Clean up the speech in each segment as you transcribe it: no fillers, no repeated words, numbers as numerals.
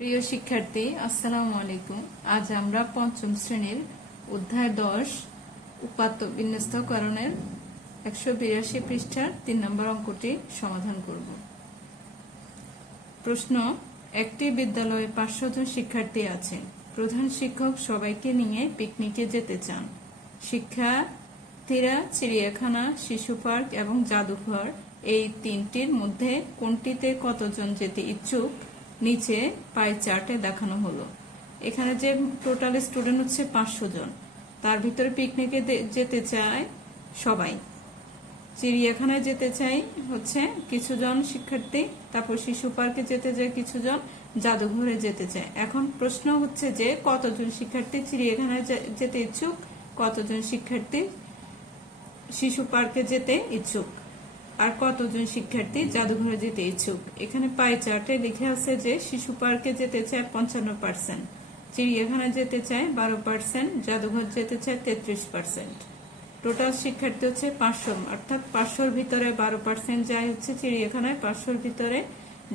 প্রিয় শিক্ষার্থী, আসসালামু আলাইকুম। আজ আমরা পঞ্চম শ্রেণীর অধ্যায় 10 উপাত্ত বিন্যস্তকরণের 182 পৃষ্ঠার 3 নম্বর অঙ্কটি সমাধান করব। প্রশ্ন: একটি বিদ্যালয়ে 500 জন শিক্ষার্থী আছে। প্রধান শিক্ষক সবাইকে নিয়ে পিকনিকে যেতে চান। শিক্ষার্থীরা চিড়িয়াখানা, শিশু পার্ক এবং জাদুঘর এই তিনটির মধ্যে কোনটিতে কতজন যেতে ইচ্ছুক নিচে পাই চার্টে দেখানো হলো। এখানে যে টোটাল স্টুডেন্ট হচ্ছে 500 জন, তার ভিতরে পিকনিকে যেতে চায় সবাই, চিড়িয়াখানায় যেতে চাই হচ্ছে কিছু জন শিক্ষার্থী, তারপর শিশু পার্কে যেতে চায় কিছু জন, জাদুঘরে যেতে চায়। এখন প্রশ্ন হচ্ছে যে কতজন শিক্ষার্থী চিড়িয়াখানায় যেতে ইচ্ছুক, কতজন শিক্ষার্থী শিশু পার্কে যেতে ইচ্ছুক, আর কতজন শিক্ষার্থী জাদুঘরে যেতে ইচ্ছুক। এখানে পাই চার্টে লিখে আছে যে শিশু পার্কে যেতে চায় 55%, চিড়িয়াখানায় যেতে চায় 12%, জাদুঘর যেতে চায় 33%। টোটাল শিক্ষার্থী হচ্ছে 500, অর্থাৎ 500-র ভিতরে 12% যায় হচ্ছে চিড়িয়াখানায়, 500-র ভিতরে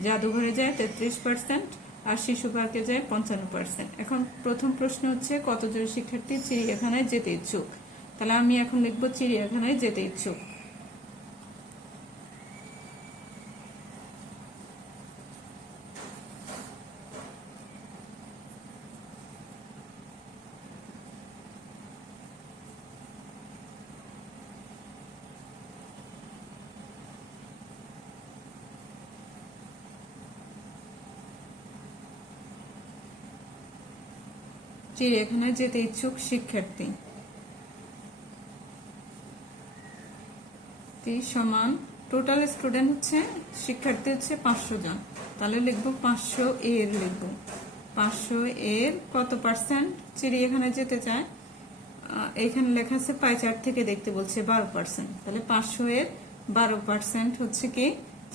জাদুঘরে যায় 33%, আর শিশু পার্কে যায় 55%। এখন প্রথম প্রশ্ন হচ্ছে কতজন শিক্ষার্থী চিড়িয়াখানায় যেতে ইচ্ছুক। তাহলে আমি এখন লিখবো চিড়িয়াখানায় যেতে ইচ্ছুক। চিড়িয়াখানায় যেতে ইচ্ছুক শিক্ষার্থী সমান টোটাল স্টুডেন্ট হচ্ছে শিক্ষার্থী হচ্ছে 500 জন, তাহলে লিখবো 500 এর, লিখবো 500 এর কত পার্সেন্ট চিড়িয়াখানায় যেতে চায়। এখানে লেখা আছে পাই চার্ট থেকে দেখতে বলছে 12%, তাহলে 500 এর 12% হচ্ছে কি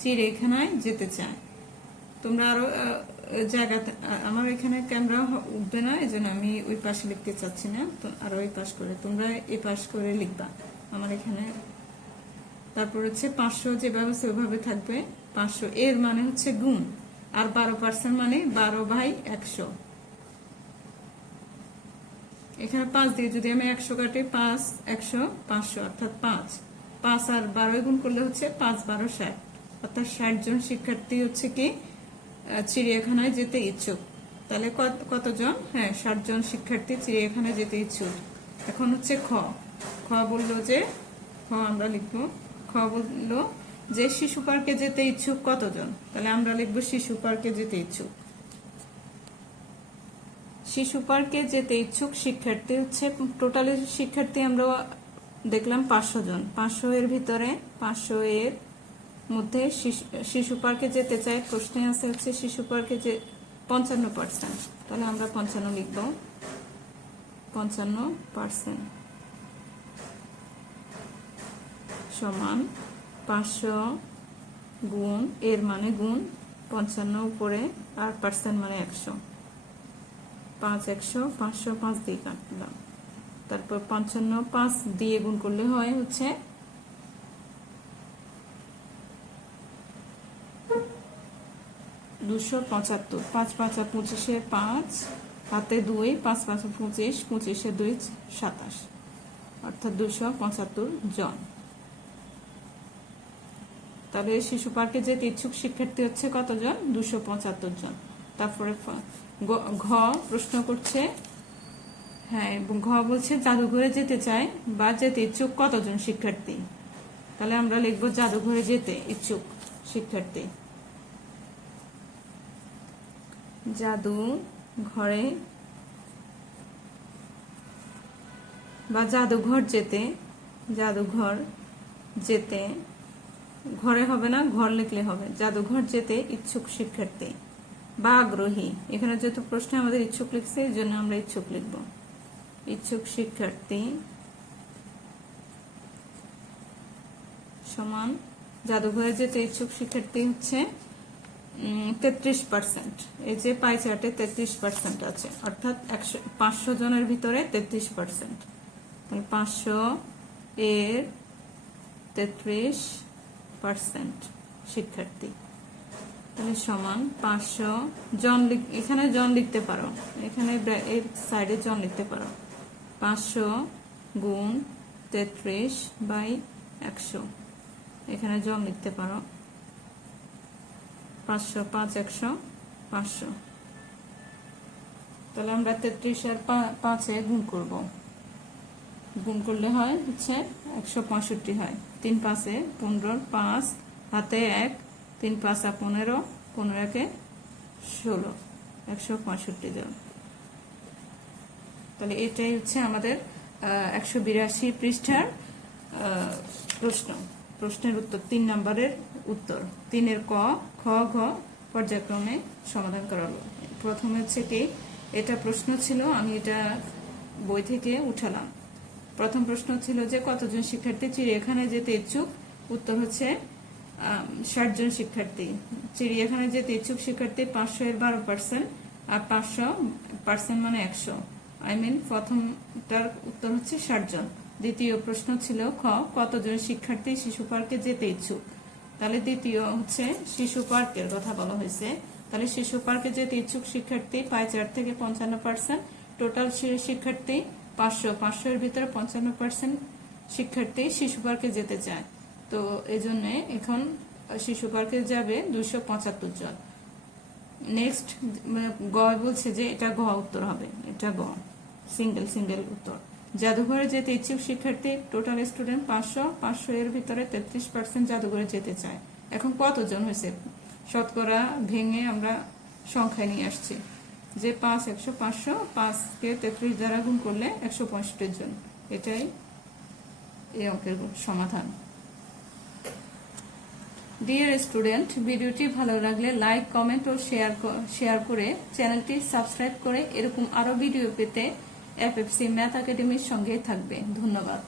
চিড়িয়াখানায় যেতে চায়। তোমরা আরো জায়গা, আমার এখানে ক্যামেরা উঠবে না, এই জন্য আমি ওই পাশে লিখতে চাচ্ছি না, তো আরো এই পাশ করে তোমরা এই পাশ করে লিখবা আমার এখানে। তারপর হচ্ছে 500 যেভাবে সেভাবে থাকবে, 500 এর মানে হচ্ছে গুণ, আর 12% মানে 12/100। এখানে 5 দিয়ে যদি আমি 100 কাটি, 5 100 500, অর্থাৎ 5 আর 12 গুণ করলে হচ্ছে 5 12 60, অর্থাৎ 60 জন শিক্ষার্থী হচ্ছে কি চিড়িয়াখানায় যেতে ইচ্ছুক। তাহলে কতজন? হ্যাঁ, 60 জন শিক্ষার্থী চিড়িয়াখানায় যেতে ইচ্ছুক। এখন হচ্ছে খ বললো যে, আমরা লিখবো, খ বললো যে শিশু পার্কে যেতে ইচ্ছুক কতজন, তাহলে আমরা লিখবো শিশু পার্কে যেতে ইচ্ছুক। শিশু পার্কে যেতে ইচ্ছুক শিক্ষার্থী হচ্ছে টোটাল শিক্ষার্থী আমরা দেখলাম 500 জন, 500 এর ভিতরে 500 এর মধ্যে শিশু পার্কে যেতে চায়, প্রশ্নে আছে হচ্ছে শিশু পার্কে যে 55%, তাহলে আমরা 55 লিখব, 55% সমান 500 গুণ এর মানে গুণ 55 উপরে, আর পার্সেন্ট মানে 100, 5 100 500 5 দিয়ে কাটলাম, তারপর 55 5 দিয়ে গুণ করলে হয় হচ্ছে 275, 5 5 25, 5 হাতে 2, 5 5 25, 25 2 27, অর্থাৎ 275 জন। তাহলে শিশু পার্কে যেতে ইচ্ছুক শিক্ষার্থী হচ্ছে কতজন? 275 জন। তারপরে ঘ প্রশ্ন করছে, হ্যাঁ, এবং ঘ বলছে জাদুঘরে যেতে চায় বা যেতে ইচ্ছুক কতজন শিক্ষার্থী, তাহলে আমরা লিখবো জাদুঘরে যেতে ইচ্ছুক শিক্ষার্থী। জাদুঘরে বা জাদুঘর যেতে, জাদুঘর যেতে, ঘরে হবে না, ঘর লিখলে হবে, জাদুঘর যেতে ইচ্ছুক শিক্ষার্থী বা আগ্রহী। এখানে যেহেতু প্রশ্নে আমাদের ইচ্ছুক লিখছে, এই জন্য আমরা ইচ্ছুক লিখব। ইচ্ছুক শিক্ষার্থী সমান জাদুঘরে যেতে ইচ্ছুক শিক্ষার্থী হচ্ছে 33%। এই যে পাই চার্টে 33% আছে, অর্থাৎ 500 জনের ভিতরে 33%, 500 এর 33% শিক্ষার্থী। তাহলে সমান 500 জন, এখানে জন লিখতে পারো, এখানে এর সাইডে জন লিখতে পারো। 500 গুণ 33/100, এখানে জন লিখতে পারো। 500 5 100 500। তাহলে আমরা 33 আর 5 গুণ করব, গুণ করলে হয় হচ্ছে 165 হয়। 3 5 15, 5 হাতে 1, 3 5 15, 15 1 16, 165 জন। তাহলে এটাই হচ্ছে আমাদের 182 পৃষ্ঠার প্রশ্নের উত্তর, 3 নম্বরের উত্তর। 3-এর ক, খ, ঘ পর্যায়ক্রমে সমাধান করা হলো। প্রথমে হচ্ছে কি, এটা প্রশ্ন ছিল, আমি এটা বই থেকে উঠালাম। প্রথম প্রশ্ন ছিল যে কতজন শিক্ষার্থী চিড়িয়াখানায় যেতে ইচ্ছুক। উত্তর হচ্ছে 60 জন শিক্ষার্থী। চিড়িয়াখানায় যেতে ইচ্ছুক শিক্ষার্থী 500 এর 12%, আর 500% মানে 100। প্রথমটার উত্তর হচ্ছে 60 জন। দ্বিতীয় প্রশ্ন ছিল খ, কতজন শিক্ষার্থী শিশু পার্কে যেতে ইচ্ছুক। তাহলে দ্বিতীয় হচ্ছে শিশু পার্কের কথা বলা হয়েছে। তাহলে শিশু পার্কে যেতে ইচ্ছুক শিক্ষার্থী পায় 4 থেকে 55%। টোটাল শিক্ষার্থী 500 এর ভিতরে 55% শিক্ষার্থী শিশু পার্কে যেতে চায়। তো এই জন্য এখন শিশু পার্কে যাবে 275 জন। নেক্সট গ বলছে যে এটা গ উত্তর হবে, এটা গ সিঙ্গেল উত্তর। জাদুঘরে যেতে ইচ্ছুক শিক্ষার্থী টোটাল স্টুডেন্ট 500 এর ভিতরে 33% জাদুঘরে যেতে চায়। এখন কতজন হয়েছে শতকরা ভেঙে আমরা সংখ্যায় নিয়ে আসছি যে 5 100 500, 5 কে 33 দ্বারা গুণ করলে 165 জন। এটাই এই অঙ্কের সমাধান। ডিয়ার স্টুডেন্ট, ভিডিওটি ভালো লাগলে লাইক, কমেন্ট ও শেয়ার করে চ্যানেলটি সাবস্ক্রাইব করে এরকম আরো ভিডিও পেতে এফএফসি ম্যাথ একাডেমির সঙ্গে থাকবে। ধন্যবাদ।